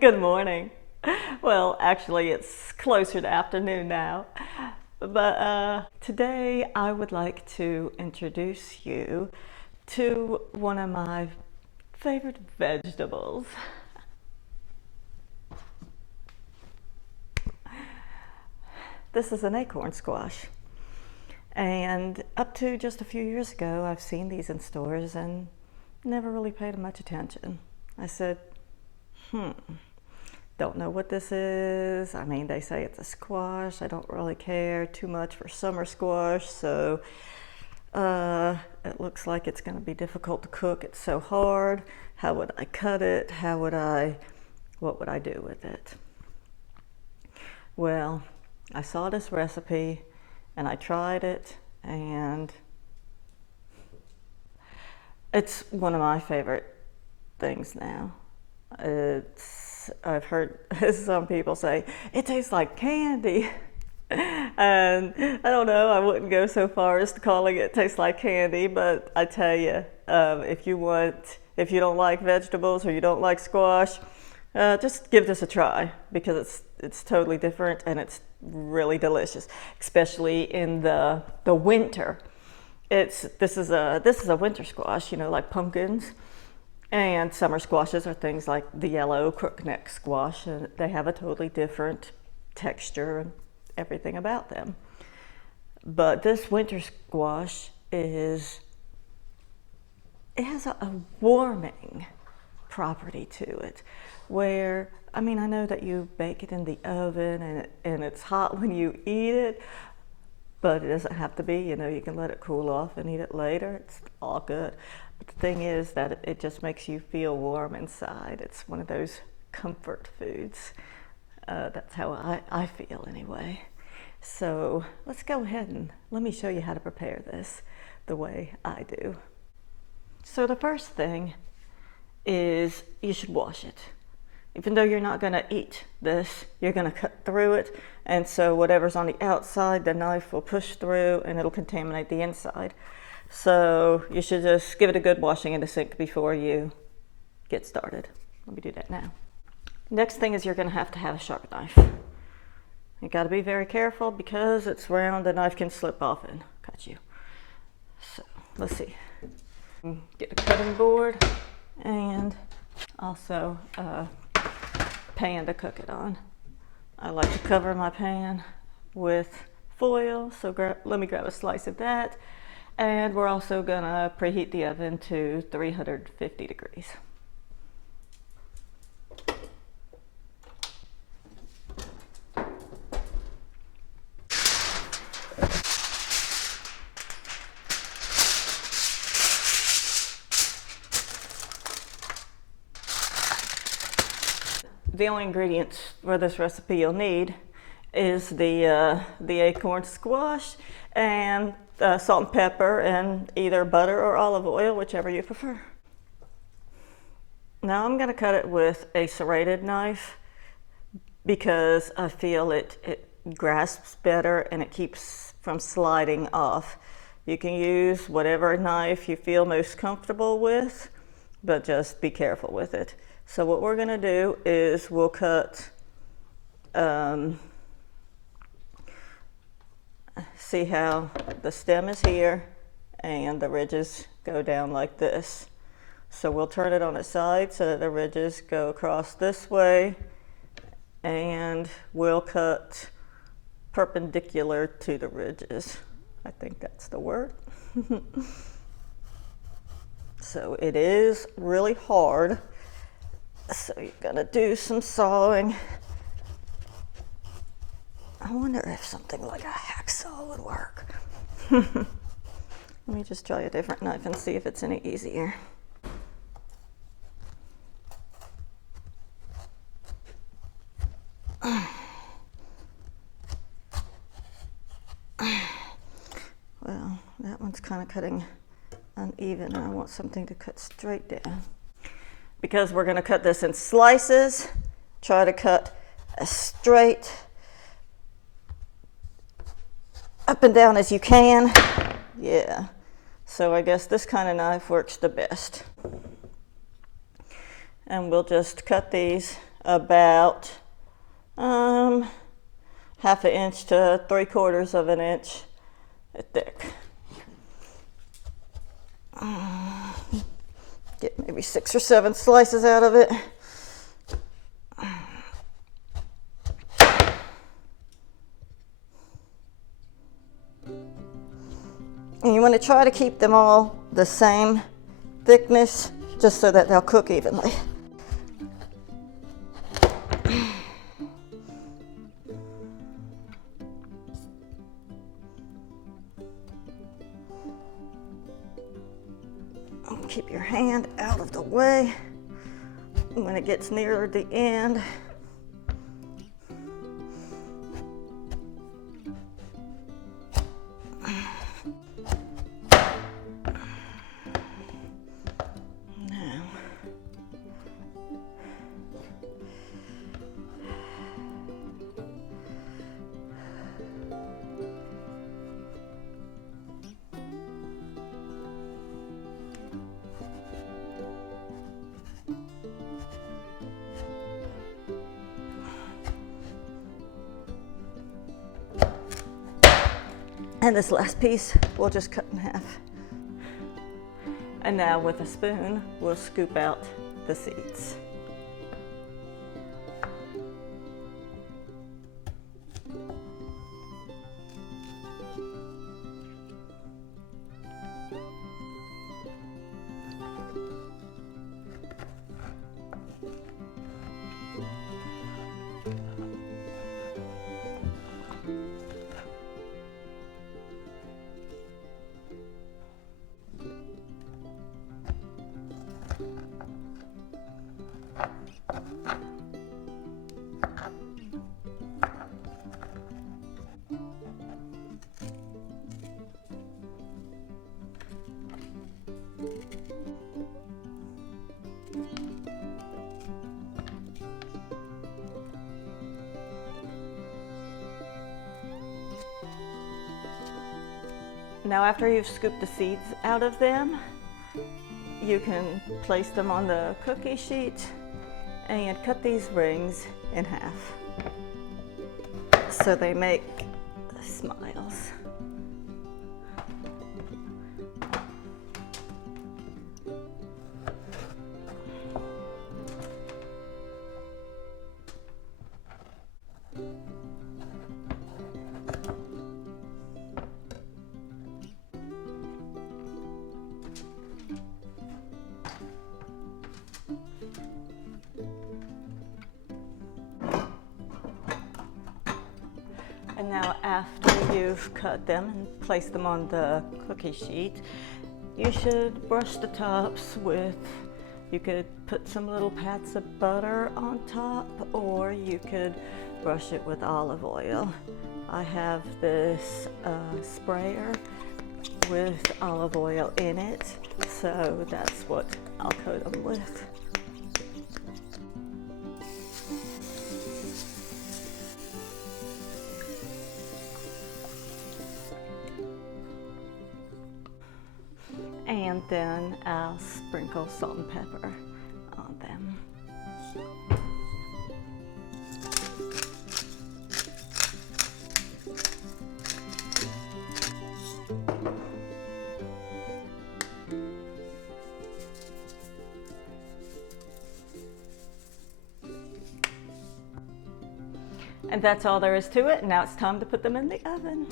Good morning. Well, actually, it's closer to afternoon now. But today I would like to introduce you to one of my favorite vegetables. This is an acorn squash. And up to just a few years ago, I've seen these in stores and never really paid much attention. I said, don't know what this is. I mean, they say it's a squash. I don't really care too much for summer squash, so it looks like it's going to be difficult to cook. It's so hard. How would I cut it? What would I do with it? Well, I saw this recipe and I tried it, and it's one of my favorite things now. I've heard some people say it tastes like candy, and I don't know, I wouldn't go so far as to calling it tastes like candy, but I tell you, if you don't like vegetables or you don't like squash, just give this a try, because it's totally different and it's really delicious, especially in the winter. This is a winter squash, like pumpkins. And summer squashes are things like the yellow crookneck squash, and they have a totally different texture and everything about them. But this winter squash it has a warming property to it, where, I mean, I know that you bake it in the oven and it's hot when you eat it, but it doesn't have to be, you can let it cool off and eat it later. It's all good. But the thing is that it just makes you feel warm inside. It's one of those comfort foods. That's how I feel anyway. So let's go ahead and let me show you how to prepare this the way I do. So the first thing is you should wash it. Even though you're not going to eat this, you're going to cut through it, and so whatever's on the outside, the knife will push through and it'll contaminate the inside. So you should just give it a good washing in the sink before you get started. Let me do that now. Next thing is you're going to have a sharp knife. You got to be very careful because it's round. The knife can slip off and cut you. So let's see. Get a cutting board and also a pan to cook it on. I like to cover my pan with foil, so let me grab a slice of that. And we're also gonna preheat the oven to 350 degrees. The only ingredients for this recipe you'll need is the acorn squash and salt and pepper and either butter or olive oil, whichever you prefer. Now I'm going to cut it with a serrated knife because I feel it grasps better and it keeps from sliding off. You can use whatever knife you feel most comfortable with, but just be careful with it. So what we're going to do is we'll cut, see how the stem is here and the ridges go down like this. So we'll turn it on its side so that the ridges go across this way, and we'll cut perpendicular to the ridges. I think that's the word. So it is really hard. So you're gonna do some sawing. I wonder if something like a hacksaw would work. Let me just try a different knife and see if it's any easier. Well, that one's kind of cutting uneven, and I want something to cut straight down. Because we're going to cut this in slices, try to cut as straight up and down as you can. Yeah, so I guess this kind of knife works the best. And we'll just cut these about half an inch to 3/4 of an inch thick. Get maybe 6 or 7 slices out of it. And you want to try to keep them all the same thickness, just so that they'll cook evenly. Keep your hand out of the way when it gets nearer the end. And this last piece we'll just cut in half. And now with a spoon, we'll scoop out the seeds. Now after you've scooped the seeds out of them, you can place them on the cookie sheet and cut these rings in half so they make smiles. And now after you've cut them and placed them on the cookie sheet, you should brush the tops with, you could put some little pats of butter on top, or you could brush it with olive oil. I have this sprayer with olive oil in it, so that's what I'll coat them with. And then I'll sprinkle salt and pepper on them. And that's all there is to it. Now it's time to put them in the oven.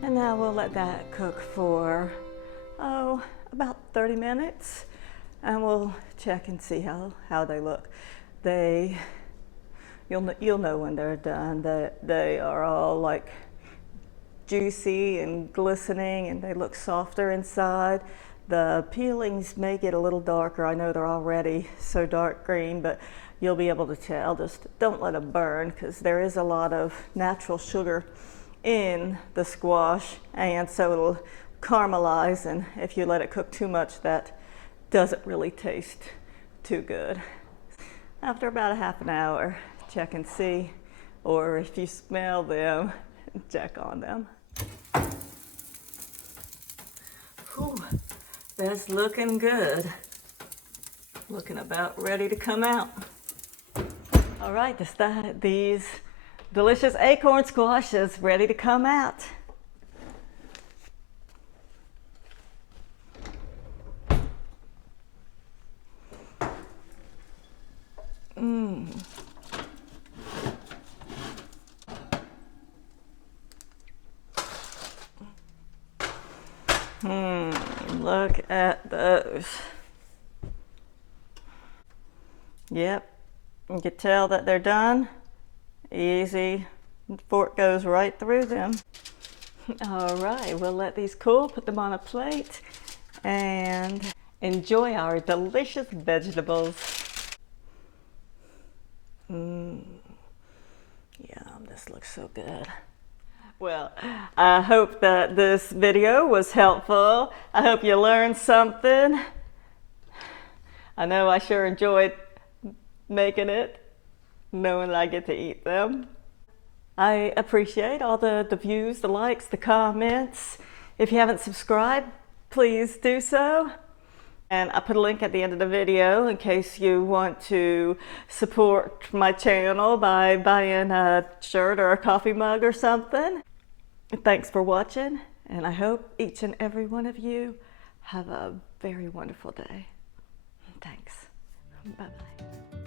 And now we'll let that cook for, about 30 minutes. And we'll check and see how they look. You'll know when they're done that they are all like juicy and glistening, and they look softer inside. The peelings may get a little darker. I know they're already so dark green, but you'll be able to tell. Just don't let them burn, because there is a lot of natural sugar in the squash, and so it'll caramelize, and if you let it cook too much, that doesn't really taste too good. after about a half an hour, check and see, or if you smell them, check on them. Whew, that's looking good. Looking about ready to come out. All right, these delicious acorn squash is ready to come out. Look at those. Yep, you can tell that they're done. Easy, fork goes right through them. All right, we'll let these cool, put them on a plate, and enjoy our delicious vegetables. Yum, this looks so good. Well, I hope that this video was helpful. I hope you learned something. I know I sure enjoyed making it, knowing that I get to eat them. I appreciate all the views, the likes, the comments. If you haven't subscribed, please do so. And I put a link at the end of the video in case you want to support my channel by buying a shirt or a coffee mug or something. Thanks for watching, and I hope each and every one of you have a very wonderful day. Thanks. Bye-bye.